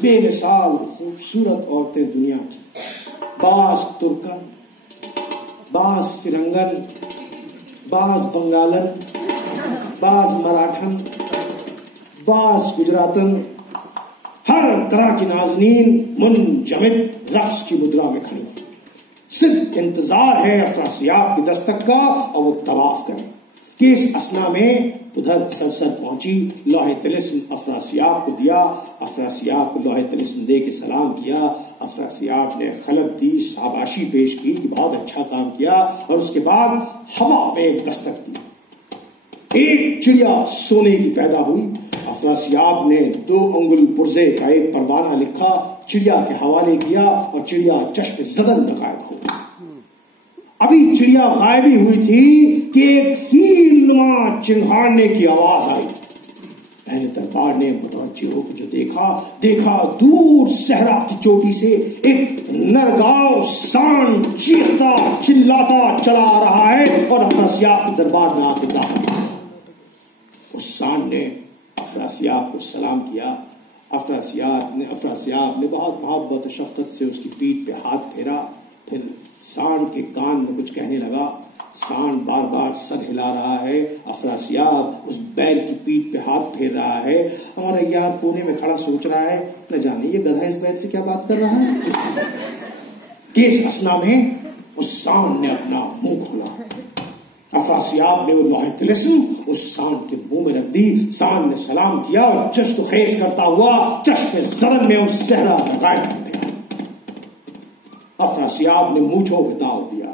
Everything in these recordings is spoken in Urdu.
بے مثال خوبصورت عورتیں دنیا کی، بعض ترکن، بعض فرنگن، بعض بنگالن، بعض مراٹھن، بعض گجراتن، ہر طرح کی نازنین منجمد رقص کی مدرا میں کھڑی ہیں، صرف انتظار ہے افراسیاب کی دستک کا اور وہ طواف کریں کہ اس اسنا میں ادھر سرسر پہنچی، لوح طلسم افراسیاب کو دیا، افراسیاب کو لوح طلسم دے کے سلام کیا، افراسیاب نے خلق دی، شاباشی پیش کی کہ بہت اچھا کام کیا، اور اس کے بعد ہوا میں ایک دستک دی، ایک چڑیا سونے کی پیدا ہوئی، افراسیاب نے 2 انگل پرزے کا ایک پروانہ لکھا، چڑیا کے حوالے کیا اور چڑیا چشم زدن میں غائب ہو گئی۔ ابھی چڑیا غائب ہی ہوئی تھی کہ ایک فیل نما چنگھاڑنے کی آواز آئی۔ اہل دربار نے متوجہ ہو کے جو دیکھا دور صحرا کی چوٹی سے ایک نرگاؤ سان چیختا چلاتا چلا آ رہا ہے اور افراسیاب کے دربار میں آ کے داخل ہوا۔ اس سان نے افراسیاب کو سلام کیا، افراسیاب نے بہت محبت و شفقت سے اس کی پیٹھ پہ ہاتھ پھیرا، پھر سان کے کان میں کچھ کہنے لگا۔ سان بار بار سر ہلا رہا ہے، افراسیاب اس بیل کی پیٹھ پہ ہاتھ پھیر رہا ہے، ہمارا یار کونے میں کھڑا سوچ رہا ہے نہ جانے یہ گدھا اس بیل سے کیا بات کر رہا ہے کہ اس اسنا میں اس سان نے اپنا منہ کھولا۔ افراسیاب نے وہ لوح طلسم اس سان کے منہ میں رکھ دی، سان نے سلام کیا اور جست و خیز کرتا ہوا چشم زدن میں اس صحرا میں غائب ہو گیا۔ افراسیاب نے مونچھوں پہ داؤ دیا،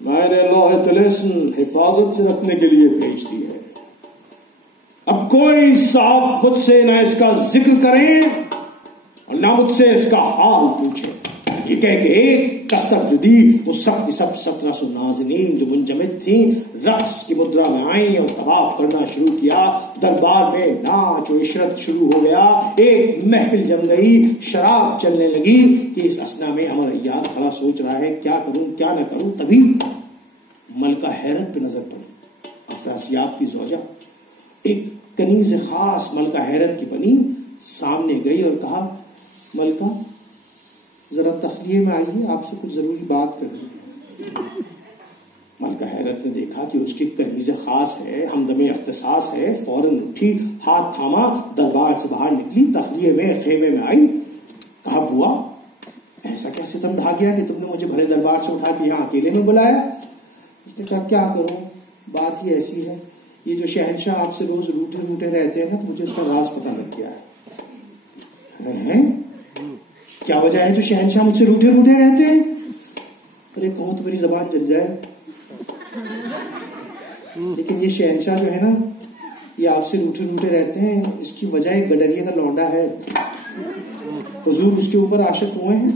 میں نے لوح طلسم حفاظت سے رکھنے کے لیے بھیج دی ہے، اب کوئی صاحب مجھ سے نہ اس کا ذکر کریں اور نہ مجھ سے اس کا حال پوچھے۔ یہ کہہ کے ایک دستک جو دی وہ سب کی سب 1700 ناظرین جو منجمد تھیں رقص کی مدرا میں آئیں اور طواف کرنا شروع کیا، دربار میں ناچ و عشرت شروع ہو گیا، ایک محفل جم گئی، شراب چلنے لگی کہ اس اسنا میں ہمارا یار کھڑا سوچ رہا ہے کیا کروں کیا نہ کروں۔ تبھی ملکہ حیرت پہ نظر پڑی، افراسیاب کی زوجہ ایک کنیز خاص ملکہ حیرت کی بنی سامنے گئی اور کہا، ملکہ ذرا تخلیے میں آئیے، آپ سے کچھ ضروری بات کرنی ہے۔ ملکہ حیرت نے دیکھا کہ اس کی کنیز خاص ہے، ہمدم اختصاص ہے، فوراً اٹھی، ہاتھ تھاما، دربار سے باہر نکلی، تخلیے میں خیمے میں آئی، کہا بوا ایسا کیا ستم ڈھا گیا کہ تم نے مجھے بھرے دربار سے اٹھا کے یہاں اکیلے میں بلایا؟ اس نے کہا کیا کروں، بات ہی ایسی ہے، یہ جو شہنشاہ آپ سے روز روٹے رہتے ہیں نا تو مجھے اس کا راز پتہ لگ گیا ہے۔ کیا وجہ ہے جو شہنشاہ مجھ سے روٹے رہتے ہیں؟ ارے کہوں تو میری زبان جل جائے، لیکن یہ شہنشاہ جو ہے نا یہ آپ سے روٹے رہتے ہیں، اس کی وجہ ایک گڈریا کا لونڈا ہے، حضور اس کے اوپر عاشق ہوئے ہیں،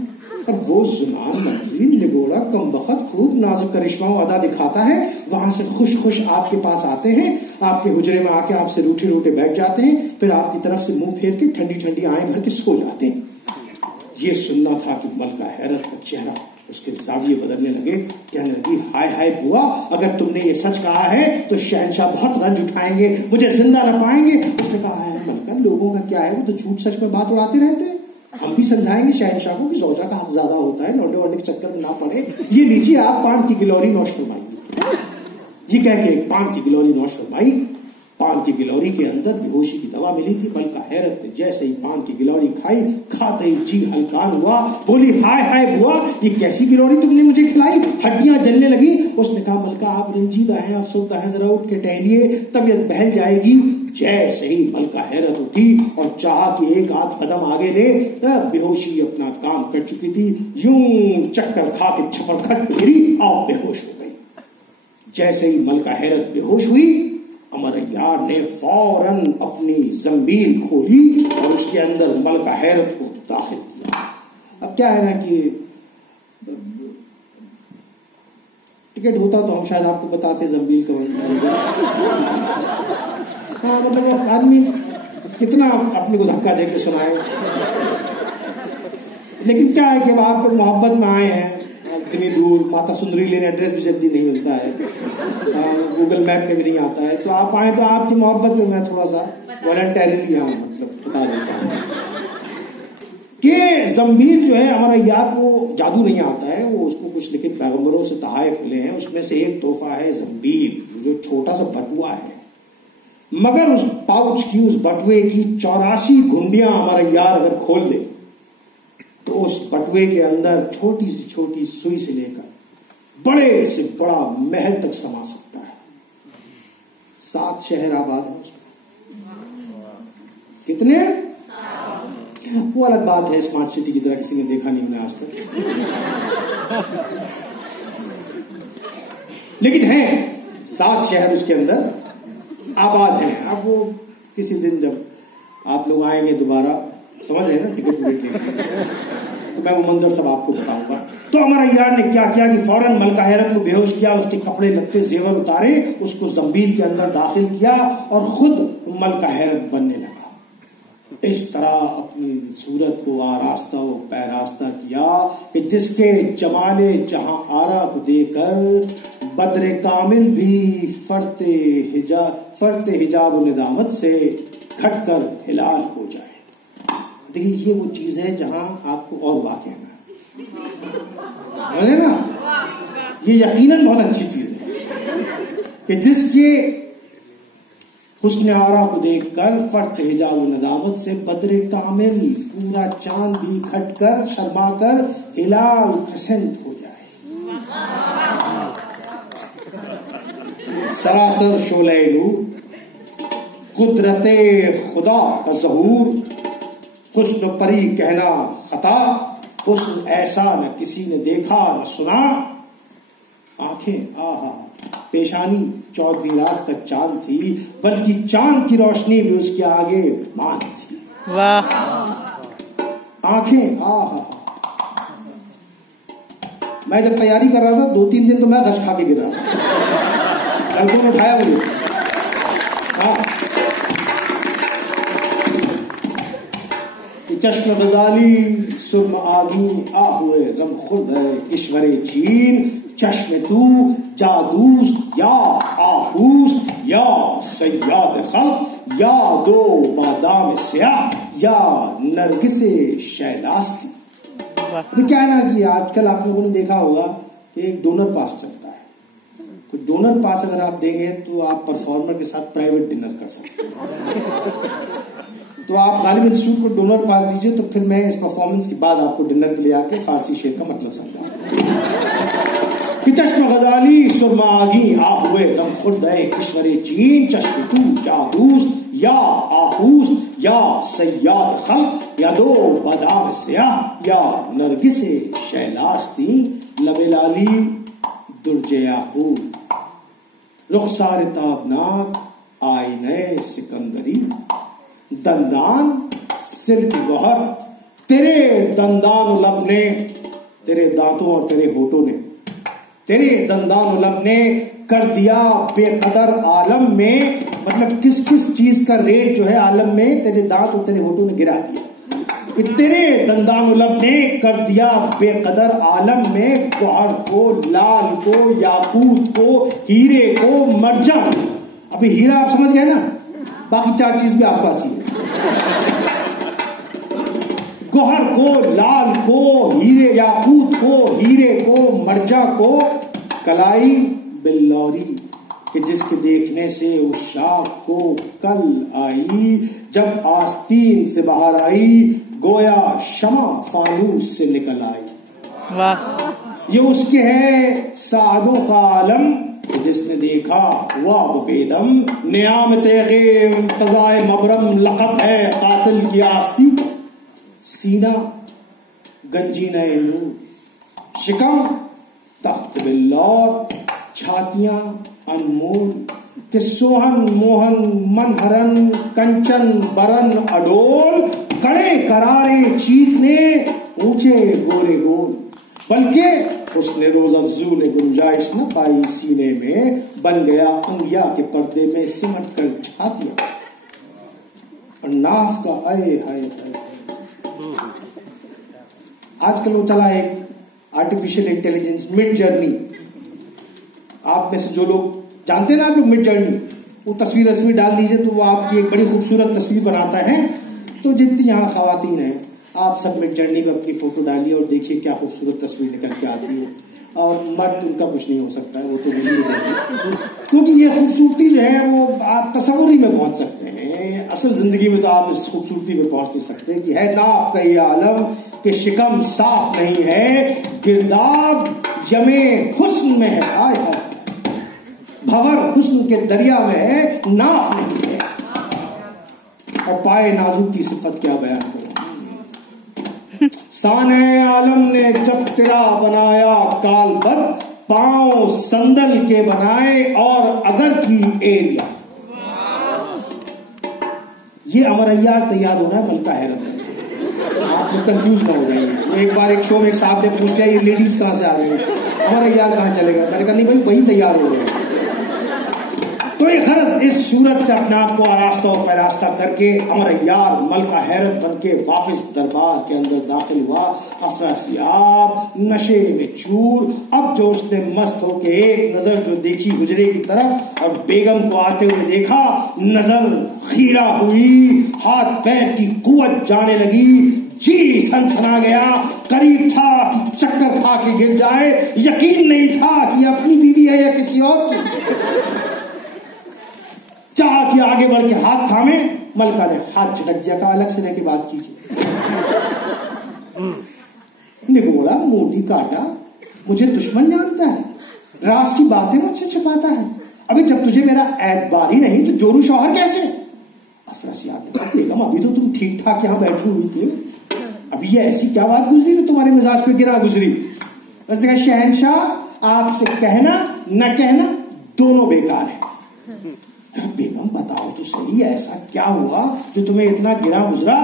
اور وہ زنان منتری نگوڑا کمبخت خوب نازک کرشمہ و ادا دکھاتا ہے، وہاں سے خوش آپ کے پاس آتے ہیں، آپ کے حجرے میں آ کے آپ سے روٹے بیٹھ جاتے ہیں، پھر آپ کی طرف سے منہ پھیر کے ٹھنڈی آئیں بھر کے سو جاتے ہیں۔ یہ سننا تھا کہ ملکہ حیرت کا چہرہ اس کے زاویے بدلنے لگے، کہنے لگی ہائے بوا، اگر تم نے یہ سچ کہا ہے تو شہنشاہ بہت رنج اٹھائیں گے، مجھے زندہ نہ پائیں گے۔ اس نے کہا ہے ملکہ لوگوں کا کیا ہے، وہ تو جھوٹ سچ میں بات اڑاتے رہتے ہیں، ہم بھی سمجھائیں گے شہنشاہ کو کہ زوجہ کا حق زیادہ ہوتا ہے، لونڈے وونڈے کے چکر میں نہ پڑے، یہ لیجیے آپ پان کی گلوری نوش فرمائیے۔ یہ کہہ کے پان کی گلوری نوش فرمائی، پان کی گلوری کے اندر بیہوشی کی دوا ملی تھی۔ ملکہ حیرت نے جیسے ہی پان کی گلوری کھائی، کھاتے ہی جی ہلکان ہوا، بولی ہائے بوا، یہ کیسی گلوری تم نے مجھے کھلائی، ہڈیاں جلنے لگی۔ اس نے کہا ملکہ آپ رنجیدہ ہیں، آپ سوتا ہیں، ذرا اٹھ کے ٹہلیے، طبیعت بہل جائے گی۔ جیسے ہی ملکہ حیرت اٹھی اور چاہا کہ ایک آدھ قدم آگے لے، بیہوشی اپنا کام کر چکی تھی، یوں چکر کھا کے چھپڑ کھٹ پہ گری اور بیہوش ہو گئی۔ جیسے ہی ملکہ حیرت بیہوش ہوئی، امر یار نے فوراً اپنی زنبیل کھولی اور اس کے اندر ملکہ حیرت کو داخل کیا۔ اب کیا ہے نا کہ ٹکٹ ہوتا تو ہم شاید آپ کو بتاتے زنبیل کا منظر، ہاں مطلب آدمی کتنا اپنے کو دھکا دے کے سنائے، لیکن کیا ہے کہ اب آپ لوگ محبت میں آئے ہیں اتنی دور، ماتا سندری لینے ایڈریس بھی جلدی نہیں ملتا ہے، گوگل میپ میں بھی نہیں آتا ہے، تو آپ آئیں تو آپ کی محبت میں میں تھوڑا سا والنٹیرلی مطلب بتا دیتا ہوں۔ زنبیل جو ہے ہمارا یار کو جادو نہیں آتا ہے، وہ اس کو کچھ لیکن پیغمبروں سے تحائف ملے ہیں، اس میں سے ایک تحفہ ہے زنبیل، جو چھوٹا سا بٹوا ہے، مگر اس پاؤچ کی، اس بٹوے کی 84 گھنڈیاں ہمارا یار اگر کھول دے تو اس بٹوے کے اندر چھوٹی سی چھوٹی سوئی سے لے کر بڑے سے بڑا محل تک سما سکتا ہے۔ 7 شہر آباد ہیں اس میں۔ کتنے؟ وہ الگ بات ہے، اسمارٹ سٹی کی طرح کسی نے دیکھا نہیں انہیں آج تک، لیکن ہیں 7 شہر اس کے اندر آباد ہیں۔ اب وہ کسی دن جب آپ لوگ آئیں گے دوبارہ، سمجھ رہے ہیں نا، ٹکٹ تو میں وہ منظر سب آپ کو بتاؤں گا۔ تو ہمارا یار نے کیا کیا کہ فوراً ملکہ حیرت کو بے ہوش کیا، اس کے کپڑے لتے زیور اتارے، اس کو زنبیل کے اندر داخل کیا اور خود ملکہ حیرت بننے لگا۔ اس طرح اپنی صورت کو آراستہ و پیراستہ کیا کہ جس کے جمال جہاں آرا کو دے کر بدر کامل بھی فرط حجاب و ندامت سے کھٹ کر ہلال ہو جائے۔ دیکھیے یہ وہ چیز ہے جہاں آپ کو اور واقع ہے سمجھے نا، یہ یقیناً بہت اچھی چیز ہے کہ جس کے حسن آرا کو دیکھ کر فرط حجاب و ندامت سے بدر کامل پورا چاند بھی کھٹ کر شرما کر ہلال کرسنٹ ہو جائے۔ سراسر شعلہ نور، قدرت خدا کا ظہور، حسن پری کہنا خطا، حسن ایسا نہ کسی نے دیکھا نہ سنا، آنکھیں آہا پیشانی 14ویں رات کا چاند تھی، بلکہ چاند کی روشنی بھی اس کے آگے مان تھی۔ واہ، آنکھیں آہا۔ میں جب تیاری کر رہا تھا 2-3 دن تو میں غش کھا کے گر رہا تھا، نے اٹھایا مجھے۔ چشم غزالی سرم آگی آہوئے رم خورد ہے کشور چین، چشم تو جادوست یا آہوست یا سیاد خلق یا دو بادام سیاہ یا نرگس شیلاستی۔ کیا ہے نا کہ آج کل آپ لوگوں نے دیکھا ہوگا کہ ایک ڈونر پاس چلتا ہے، تو ڈونر پاس اگر آپ دیں گے تو آپ پرفارمر کے ساتھ پرائیویٹ ڈنر کر سکتے ہیں۔ تو آپ غالب انسٹیٹیوٹ کو ڈونر پاس دیجئے تو پھر میں اس پرفارمنس کے بعد آپ کو ڈنر کے لیے آ کے فارسی شعر کا مطلب سمجھاؤں۔ کہ چشم غزالی سرما آگی آہوئے غم خورد ہے کشور چین، چشم تو جادوست یا آہوست یا سیاد خلق یا دو بادام سیاہ یا نرگس شیلاستی، لب لالی درج یاقوت، رخسار تابناک آئینہ سکندری، دندان سلک گوہر، تیرے دندان و لب نے، تیرے دانتوں اور تیرے ہونٹوں نے، تیرے دندان و لب نے کر دیا بے قدر عالم میں، مطلب کس کس چیز کا ریٹ جو ہے عالم میں تیرے دانت اور تیرے ہونٹوں نے گرا دیا، کہ تیرے دندان و لب نے کر دیا بے قدر عالم میں، گوہر کو، لال کو، یاقوت کو، ہیرے کو، مرجان۔ ابھی ہیرا آپ سمجھ گئے نا، باقی 4 چیز بھی آس پاس ہی ہے۔ گوہر کو، لال کو، ہیرے، یاقوت کو، ہیرے کو، مرجا کو، کلائی بلوری کہ جس کے دیکھنے سے اس شاخ کو کل آئی، جب آستین سے باہر آئی گویا شمع فانوس سے نکل آئی۔ واہ، یہ اس کے ہے سعدوں کا عالم جس نے دیکھا ہوا وہ بیدم، نعمت غیم قضائے مبرم، لقب ہے قاتل کی آستی، سینہ گنجینہ نور، شکم تخت بلور، چھاتیاں انمول، کہ سوہن موہن منہرن کنچن برن اڈول، کڑے کرارے چیخنے اونچے گورے گول، بلکہ اس نے روز افزو نے گنجائش نہ پائی سینے میں، بن گیا انگیا کے پردے میں سمٹ کر چھاتیاں، اور ناف کا اے ہائے ہائے۔ آج کل وہ چلا ایک آرٹیفیشل انٹیلیجنس مڈ جرنی، آپ میں سے جو لوگ جانتے ہیں نا آپ لوگ مڈ جرنی، وہ تصویر ڈال دیجئے تو وہ آپ کی ایک بڑی خوبصورت تصویر بناتا ہے۔ تو جتنی یہاں خواتین ہیں آپ سب مڈ جرنی پہ اپنی فوٹو ڈالیے اور دیکھیے کیا خوبصورت تصویر نکل کے آتی ہے. اور مرد ان کا کچھ نہیں ہو سکتا ہے, وہ تو مجھے کیونکہ یہ خوبصورتی جو ہے وہ آپ تصور ہی میں پہنچ سکتے ہیں, اصل زندگی میں تو آپ اس خوبصورتی میں پہنچ نہیں سکتے. کہ ہے ناف کا یہ عالم کہ شکم صاف نہیں ہے, گرداب جمے حسن میں ہے, آئے ہے بھور حسن کے دریا میں ہے, ناف نہیں ہے. اور پائے نازک کی صفت کیا بیان کروں. سانع عالم نے جب تیرا بنایا کال بد, پاؤں سندل کے بنائے اور اگر کی ایریا. یہ امر ایار تیار ہو رہا ہے ملکہ حیرت. آپ لوگ کنفیوز نہ ہو جائیں. ایک بار ایک شو میں ایک صاحب نے پوچھ لیا یہ لیڈیز کہاں سے آ رہی ہیں, امر ایار کہاں چلے گا. میں نے کہا نہیں بھائی وہی تیار ہو رہے ہیں. تو یہ غرض اس صورت سے اپنے آپ کو آراستہ و پیراستہ کر کے امر ایار ملکہ حیرت بن کے واپس دربار کے اندر داخل ہوا. افراسیاب نشے میں چور. اب جو اس نے مست ہو کے ایک نظر جو دیکھی حجرے کی طرف اور بیگم کو آتے ہوئے دیکھا, نظر خیرہ ہوئی, ہاتھ پیر کی قوت جانے لگی, جی سنسنا گیا. قریب تھا کہ چکر کھا کے گر جائے, یقین نہیں تھا کہ یہ اپنی بیوی ہے یا کسی اور کی. چاہ کہ آگے بڑھ کے ہاتھ تھامے, ملکہ نے ہاتھ جھٹک دیا, کہا الگ سے رہ کے بات کیجیے. نگوڑا موٹی کاٹا مجھے دشمن جانتا ہے, راز کی باتیں مجھ سے چھپاتا ہے. ابھی جب تجھے میرا اعتبار ہی نہیں تو جورو شوہر کیسے. افراسیاب نے کہا بیگم ابھی تو تم ٹھیک ٹھاک یہاں بیٹھی ہوئی تھی, ابھی یہ ایسی کیا بات گزری جو تمہارے مزاج پہ گرا گزری. اس نے کہا شہنشاہ آپ سے کہنا نہ کہنا دونوں بیکار ہے. بیگم بتاؤ تو صحیح ایسا کیا ہوا جو تمہیں اتنا گرا گزرا.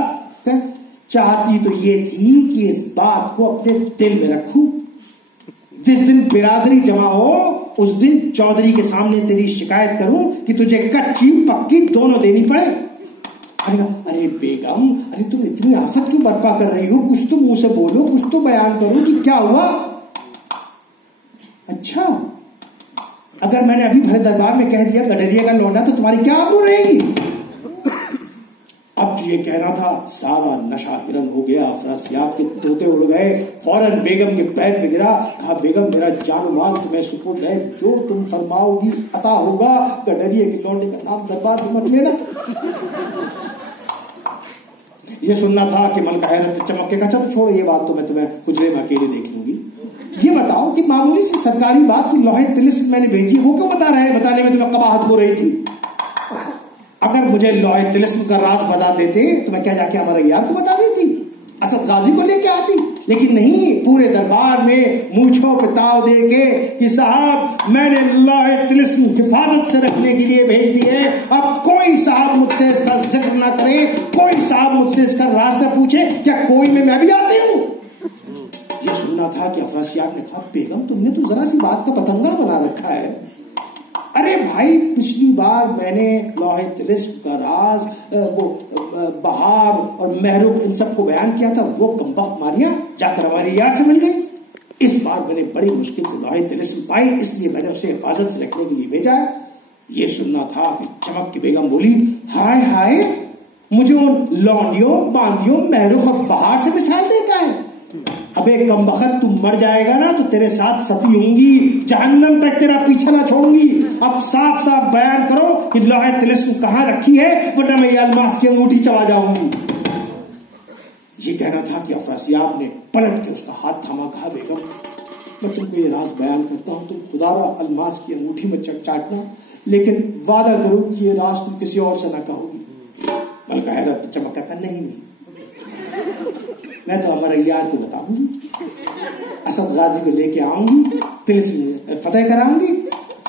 چاہتی تو یہ تھی کہ اس بات کو اپنے دل میں رکھوں, جس دن برادری جمع ہو اس دن چودھری کے سامنے تیری شکایت کروں کہ تجھے کچی پکی دونوں دینی پڑے. ارے بیگم ارے تم اتنی آفت کیوں برپا کر رہی ہو, کچھ تو منہ سے بولو, کچھ تو بیان کرو کہ کیا ہوا. اچھا اگر میں نے ابھی بھرے دربار میں کہہ دیا گڈریا کا لونڈا تو تمہاری کیا آبرو رہے گی. اب جو یہ کہنا تھا سارا نشہ ہرن ہو گیا. افراسیاب کے طوطے اڑ گئے, فوراً بیگم کے پیر پہ گرا. کہا بیگم میرا جان و مال تمہیں سپرد ہے, جو تم فرماؤ گی عطا ہوگا. گڈریا کے لونڈے کا نام دربار میں مت لینا. یہ سننا تھا کہ ملکہ حیرت چمک کے کہا چلو چھوڑو یہ بات تو میں تمہیں حجرے میں اکیلے دیکھ لوں گی. یہ بتاؤ کہ معمولی سی سرکاری بات کی لوہے طلسم میں نے بھیجی وہ کیوں بتا رہے ہیں, بتانے میں تمہیں قباحت ہو رہی تھی. اگر مجھے لوہے طلسم کا راز بتا دیتے تو میں کیا جا کے امر ایار کو بتا دیتی, اسد غازی کو لے کے آتی. لیکن نہیں, پورے دربار میں مونچھوں پہ تاؤ دے کے کہ صاحب میں نے لوہے طلسم حفاظت سے رکھنے کے لیے بھیج دی ہے. اب کوئی صاحب مجھ سے اس کا ذکر نہ کرے, کوئی صاحب مجھ سے اس کا راز نہ پوچھے. کیا کوئی میں بھی آتی ہوں. یہ سننا تھا کہ افراسیاب نے کہا بیگم تم نے تو ذرا سی بات کا پتنگڑ بنا رکھا ہے. ارے بھائی پچھلی بار میں نے لوہے طلسم کا راز وہ بہار اور محروق ان سب کو بیان کیا تھا, وہ کمبخت ماریاں جا کر ہمارے یار سے مل گئی. اس بار میں نے بڑی مشکل سے لوہے طلسم پائی, اس لیے میں نے اسے حفاظت سے رکھنے کے لیے بھیجا ہے. یہ سننا تھا کہ چمک کی بیگم بولی ہائے ہائے مجھے ان لونڈیوں باندیوں محروق اور بہار سے مثال دیتا ہے. ابے کم بخت تم مر جائے گا نا تو تیرے ساتھ ستی ہوں گی, جہنم تک تیرا پیچھا نہ چھوڑوں گی. اب صاف صاف بیان کرو کہ لوہے طلسم کہاں رکھی ہے, ورنہ میں یہ الماس کی انگوٹھی چبا جاؤں گی. یہ کہنا تھا کہ افراسیاب نے پلٹ کے اس کا ہاتھ تھاما. کہا بیگم میں تم کو یہ راز بیان کرتا ہوں, تم خدا را الماس کی انگوٹھی میں چاٹنا, لیکن وعدہ کرو کہ یہ راز تم کسی اور سے نہ کہو گی. ملکہ حیرت چمکا کر نہیں میں تو امر ایار کو بتاؤں گی, اسد غازی کو لے کے آؤں گی, طلسم فتح کراؤں گی.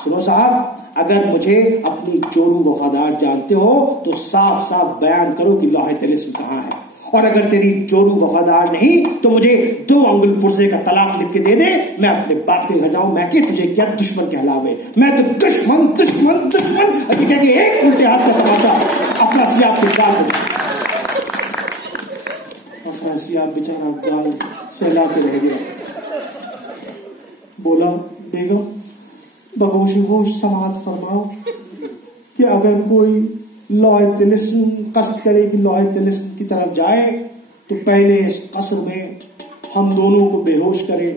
سنو صاحب اگر مجھے اپنی چورو وفادار جانتے ہو تو صاف صاف بیان کرو کہ لوہے طلسم کہاں ہے, اور اگر تیری چورو وفادار نہیں تو مجھے 2 انگل پرزے کا طلاق لکھ کے دے دے, میں اپنے باپ کے گھر جاؤں. میں کہ تجھے کیا دشمن کہلاوے, میں تو دشمن دشمن دشمن ابھی کہہ کے ایک الٹے ہاتھ کا تماچا افراسیاب کے گال میں. افراسیاب بیچارہ گال سہلاتے رہ گیا. بولا بیگم بگوش گوش سماعت فرماؤ کہ اگر کوئی لوہے طلسم قصد کرے کہ لوہے طلسم کی طرف جائے تو پہلے اس قصر میں ہم دونوں کو بے ہوش کرے،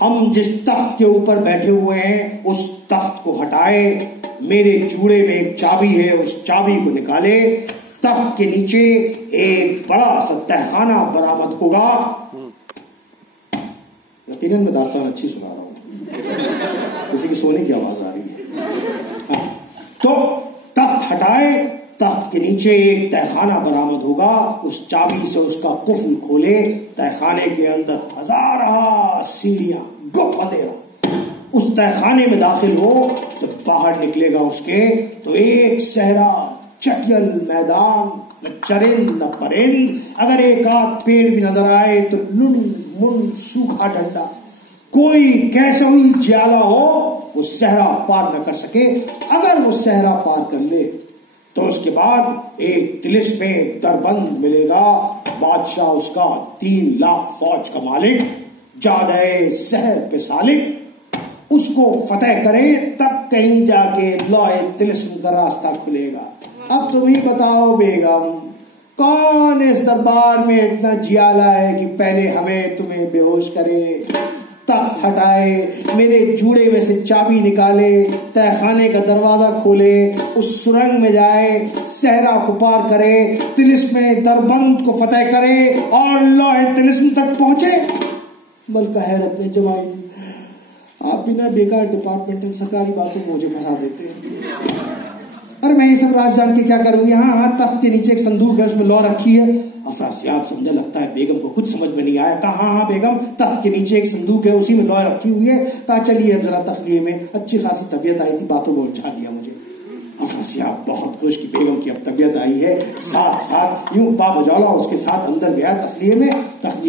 ہم جس تخت کے اوپر بیٹھے ہوئے ہیں اس تخت کو ہٹائے، میرے جوڑے میں ایک چابی ہے، اس چابی کو نکالے، تخت کے نیچے ایک بڑا سا تہخانہ برآمد ہوگا. یقیناً میں داستان اچھی سنا رہا ہوں، کسی کی سونے کی آواز آ رہی ہے. تو تخت ہٹائے، تخت کے نیچے ایک تہخانہ برآمد ہوگا، اس چابی سے اس کا قفل کھولے، تہخانے کے اندر ہزارہ سیڑھیاں، گپ اندھیرا، اس تہخانے میں داخل ہو تو باہر نکلے گا اس کے تو ایک صحرا، چٹیل میدان، نہ چرند نہ پرند، اگر ایک آدھ پیڑ بھی نظر آئے تو لن من سوکھا ڈنڈا، کوئی کیسا بھی جیالا ہو وہ صحرا پار نہ کر سکے. اگر وہ صحرا پار کر لے تو اس کے بعد ایک طلسم میں دربند ملے گا، بادشاہ اس کا 3 لاکھ فوج کا مالک، جادہ سحر پہ سالک، اس کو فتح کرے تب کہیں جا کے لوح طلسم کا راستہ کھلے گا. اب تم ہی بتاؤ بیگم، کون اس دربار میں اتنا جیالا ہے کہ پہلے ہمیں تمہیں بے ہوش کرے، تخت ہٹائے، میرے جوڑے میں سے چابی نکالے، تہخانے کا دروازہ کھولے، اس سرنگ میں جائے، صحرا کو پار کرے، طلسم دربند کو فتح کرے اور لوح طلسم تک پہنچے. ملکہ حیرت نے جمائی، آپ بنا بیکار ڈپارٹمنٹل سرکاری باتوں میں مجھے پھنسا دیتے ہیں. ارے میں یہ سب راز جان کے کیا کروں گی؟ ہاں تخت کے نیچے ایک صندوق ہے، اس میں لو رکھی ہے. افراسیاب سمجھا لگتا ہے بیگم کو کچھ سمجھ میں نہیں آیا. کہا ہاں بیگم، تخت کے نیچے ایک صندوق ہے، اسی میں لو رکھی ہوئی ہے. کہا چلیے اب ذرا تخلیے میں. اچھی خاصی طبیعت آئی تھی، باتوں کو الجھا دیا مجھے. افراسیاب بہت خوش کہ بیگم کی اب طبیعت آئی ہے، ساتھ ساتھ یوں با بجولا اس کے ساتھ اندر گیا تخلیے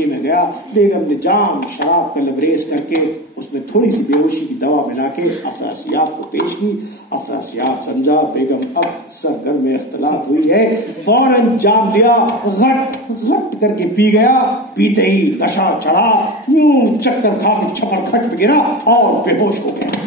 میں گیا. بیگم نے جام شراب کا لبریز کر کے اس میں تھوڑی سی بے ہوشی کی دوا ملا کے افراسیاب کو پیش کی. افراسیاب سمجھا بیگم اب سرگرم میں اختلاط ہوئی ہے، فوراً جام لیا، غٹ غٹ کر کے پی گیا. پیتے ہی نشہ چڑھا، یوں چکر کھا کے چھپر کھٹ پہ گرا اور بے ہوش ہو گیا.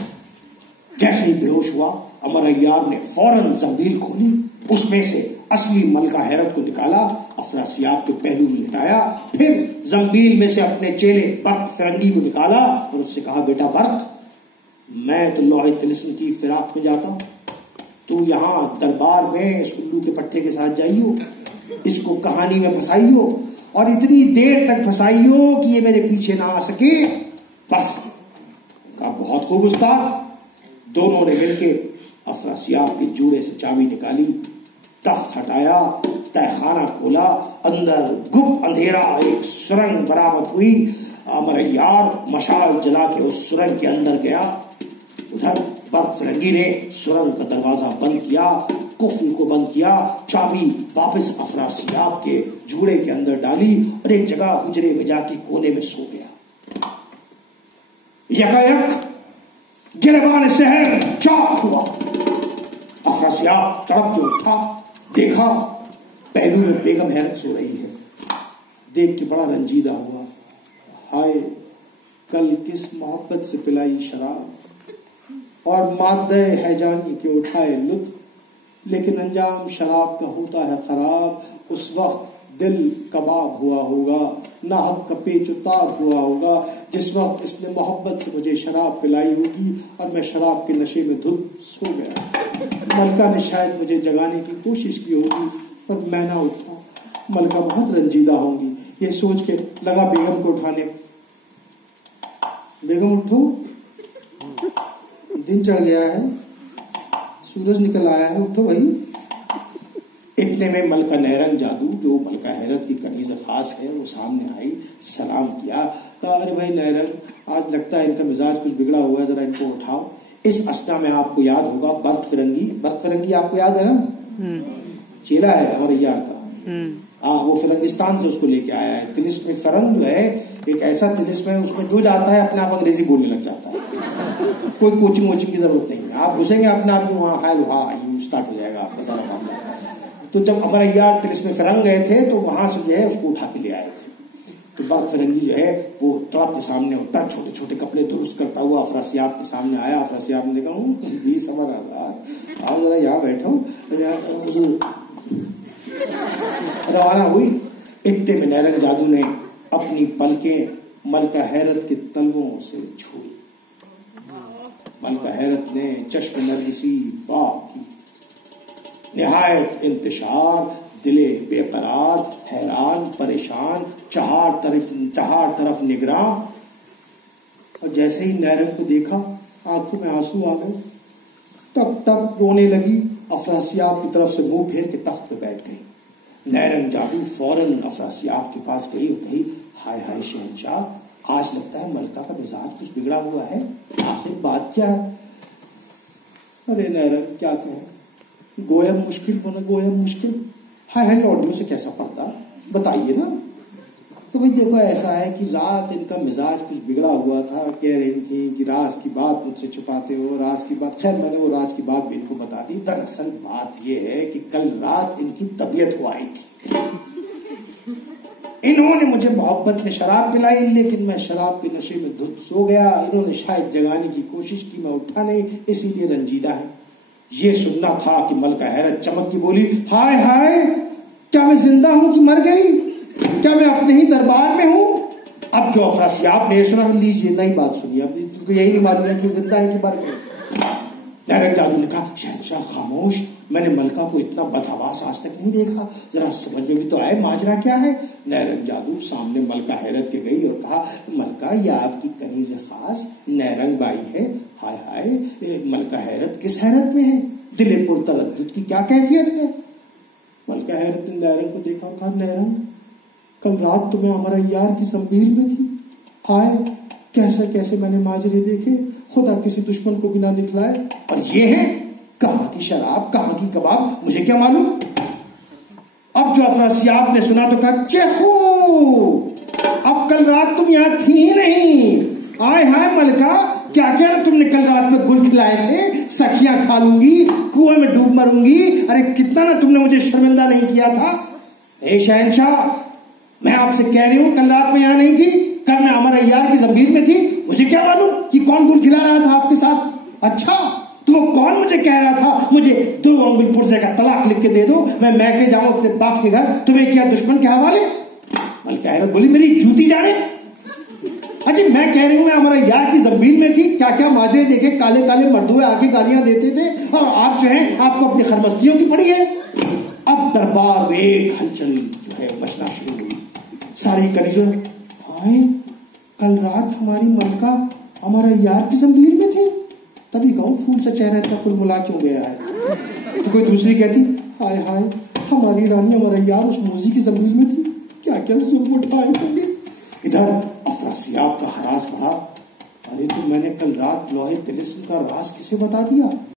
جیسے ہی بے ہوش ہوا، امر عیار نے فوراً زنبیل کھولی، اس میں سے اصلی ملکہ حیرت کو نکالا، افراسیاب کے پہلو میں لٹایا، پھر زنبیل میں سے اپنے چیلے برق فرنگی کو نکالا اور اس سے کہا بیٹا برق، میں تو لوح طلسم کی فراق میں جاتا ہوں، تو یہاں دربار میں اس الو کے پٹھے کے ساتھ جائیو، اس کو کہانی میں پھنسائیو اور اتنی دیر تک پھنسائیو کہ یہ میرے پیچھے نہ آ سکے. بس کہا بہت خوب استاد. دونوں نے مل کے افراسیاب کے جوڑے سے چابی نکالی، تخت ہٹایا، تہخانہ کھولا، اندر گپ اندھیرا ایک سرنگ برآمد ہوئی. امر عیار مشال جلا کے اس سرنگ کے اندر گیا. ادھر برق فرنگی نے سرنگ کا دروازہ بند کیا، قفل کو بند کیا، چابی واپس افراسیاب کے جوڑے کے اندر ڈالی اور ایک جگہ حجرے میں جا کے کونے میں سو گیا. یکایک گربان شہر چاک ہوا. افراسیاب تڑپ کے اٹھا، دیکھا پہلو میں بیگم حیرت سو رہی ہے. دیکھ کے بڑا رنجیدہ ہوا. ہائے کل کس محبت سے پلائی شراب اور مادہ ہیجانی کے اٹھائے لطف، لیکن انجام شراب کا ہوتا ہے خراب. اس وقت دل کباب ہوا ہوگا، ناحق کا پیچ و تاب ہوا ہوگا جس وقت اس نے محبت سے مجھے شراب پلائی ہوگی اور میں شراب کے نشے میں دھت سو گیا. ملکہ نے شاید مجھے جگانے کی کوشش کی ہوگی پر میں نہ اٹھا. ملکہ بہت رنجیدہ ہوں گی، یہ سوچ کے لگا بیگم کو اٹھانے. بیگم اٹھو، دن چڑھ گیا ہے، سورج نکل آیا ہے، اٹھو بھائی. اتنے میں ملکہ نیرنگ جادو جو ملکہ حیرت کی کنیز خاص ہے وہ سامنے آئی، سلام کیا، کہا ارے بھائی نیرنگ آج لگتا ہے ان کا مزاج کچھ بگڑا ہوا ہے، ذرا ان کو اٹھاؤ. اس اسنا میں آپ کو یاد ہوگا برق فرنگی آپ کو یاد ہے نا، چیلا ہے ہمارے یار کا. ہاں وہ فرنگستان سے اس کو لے کے آیا ہے. طلسم فرنگ جو ہے ایک ایسا طلسم ہے، اس میں جو جاتا ہے اپنے آپ انگریزی بولنے لگ جاتا ہے. کوئی کوچنگ ووچنگ کی ضرورت نہیں ہے، آپ گھسیں گے اپنے آپ وہاں ہائی اسٹارٹ ہو جائے گا آپ کا سارا معاملہ. تو جب امر عیار طلسم فرنگ گئے تھے تو وہاں سے جو ہے اس کو اٹھا کے لے آئے تھے. تو برق فرنگی جو ہے وہ تڑپ کے سامنے ہوتا، چھوٹے چھوٹے کپڑے درست کرتا ہوا افراسیاب کے سامنے آیا. افراسیاب نے کہا 20 امر آزاد آؤ ذرا یہاں بیٹھو. روانہ ہوئی. اتنے میں نیرنگ جادو نے اپنی پلکیں ملکہ حیرت کے تلووں سے چھوئی. ملکہ حیرت نے چشم نرگسی واہ کی. نہایت انتشار، دلے بے قرار، حیران، پریشان، چہار طرف نگراں. اور جیسے ہی نیرنگ کو دیکھا آنکھوں میں آنسو آ گئے. تک تک رونے لگی. افراسیاب کی طرف سے منہ پھیر کے تخت پہ بیٹھ گئی. نیرنگ جادو فوراً افراسیاب کے پاس گئی اور کہی ہائے ہائے شہنشاہ، آج لگتا ہے ملکہ کا مزاج کچھ بگڑا ہوا ہے، آخر بات کیا ہے؟ ارے نیرنگ کیا کہیں، گویا مشکل ہونا گویا مشکل. ہائے ہائے لوڈیوں سے کیسا پڑتا، بتائیے نا. تو بھائی دیکھو ایسا ہے کہ رات ان کا مزاج کچھ بگڑا ہوا تھا، کہہ رہی تھی کہ راز کی بات مجھ سے چھپاتے ہو، راز کی بات. خیر میں نے وہ راز کی بات بھی ان کو بتا دی. دراصل بات یہ ہے کہ کل رات ان کی طبیعت ہو آئی تھی. انہوں نے مجھے محبت میں شراب پلائی، لیکن میں شراب کے نشے میں دھت سو گیا. انہوں نے شاید جگانے کی کوشش کی، میں اٹھا نہیں، اسی لیے رنجیدہ ہے. یہ سننا تھا کہ ملکہ حیرت چمک کی بولی ہائے ہائے، کیا میں زندہ ہوں کہ مر گئی؟ کیا میں اپنے ہی دربار میں ہوں؟ اب جو افراسیاب نے سنا، لیجیے نئی بات سنیے. اب تم کو یہی نہیں معلوم ہے کہ زندہ ہے کہ مر گئی. نیرنگ جادو نے کہا شہنشاہ خاموش، میں نے ملکہ کو اتنا بدحواس آج تک نہیں دیکھا، ذرا سمجھ میں بھی تو آئے ماجرا کیا ہے. نیرنگ جادو سامنے ملکہ حیرت کے گئی اور کہا ملکہ یہ آپ کی کنیز خاص نیرنگ بائی ہے. ہائے ہائے، ملکہ حیرت کس حیرت میں ہے، دل پر تردد کی کیا کیفیت ہے؟ ملکہ حیرت نے نیرنگ کو دیکھا اور کہا نیرنگ، کل رات تو میں ہمارا یار کی زنبیل میں تھی. ہائے کیسے کیسے میں نے ماجرے دیکھے، خدا کسی دشمن کو بھی نہ دکھلائے. اور یہ ہے کہاں کی شراب، کہاں کی کباب، مجھے کیا معلوم. اب جو افراسیاب نے سنا تو کہا چہو، اب کل رات تم یہاں تھی ہی نہیں. آئے ہائے ملکہ، کیا کیا تم نے کل رات میں گل کھلائے تھے، سخیاں کھا لوں گی، کنویں میں ڈوب مروں گی. ارے کتنا نہ تم نے مجھے شرمندہ نہیں کیا تھا. اے شہنشاہ، میں آپ سے کہہ رہی ہوں کل رات میں یہاں نہیں تھی، کل میں ہمارا یار کی زنبیل میں تھی. مجھے کیا معلوم کہ کون گل کھلا رہا تھا آپ کے ساتھ. اچھا تو وہ کون مجھے کہہ رہا تھا مجھے 2 انگل پرزے کا طلاق لکھ کے دے دو، میں میکے جاؤں اپنے باپ کے گھر، تمہیں کیا دشمن کے حوالے. ملکہ حیرت بولی میری جوتی جانے. اچھا میں کہہ رہی ہوں میں ہمارا یار کی زنبیل میں تھی، کیا کیا ماجرے دیکھے، کالے کالے مردوے آ کے گالیاں دیتے تھے، اور آپ جو ہیں آپ کو اپنی خرمستیوں کی پڑی ہے. اب دربار میں ایک ہلچل جو ہے مچنا شروع ہوئی. ساری کنیزوں ہائے کل رات ہماری ملکہ ہمارا یار کی زنبیل میں تھی. تبھی کہوں پھول سے چہرہ اتنا کل ملا کیوں گیا ہے. تو کوئی دوسری کہتی ہائے ہائے ہماری رانی ہمارا یار اس موزی کی زنبیل میں تھی، کیا کیا ظلم اٹھائے ہوں گے. ادھر افراسیاب کا ہراس بڑھا. ارے تو میں نے کل رات لوہے طلسم کا راز کسے بتا دیا.